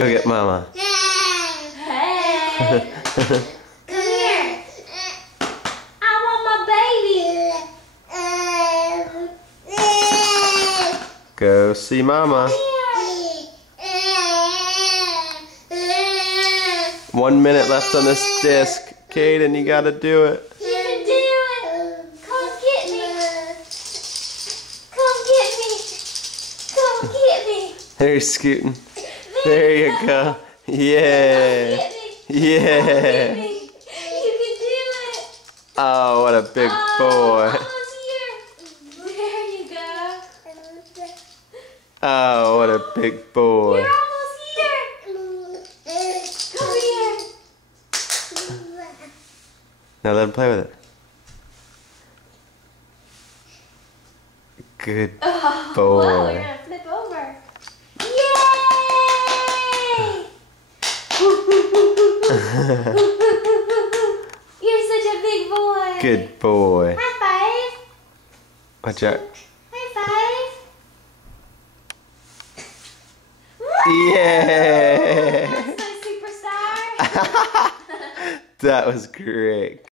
Go get Mama. Hey. Come here. I want my baby. Go see Mama. Here. 1 minute left on this disc. Caden, you gotta do it. You can do it. Come get me. Come get me. Come get me. There you're scooting. There you go. Yeah. Get me. Yeah. Get me. You can do it. Oh, what a big boy. Almost here. There you go. Oh, what a big boy. You're almost here. Come here. Now let him play with it. Good Oh, boy. whoa, you're gonna flip over. Yay! You're such a big boy. Good boy. High five. Watch out. High five. Yeah. That's my superstar. That was great.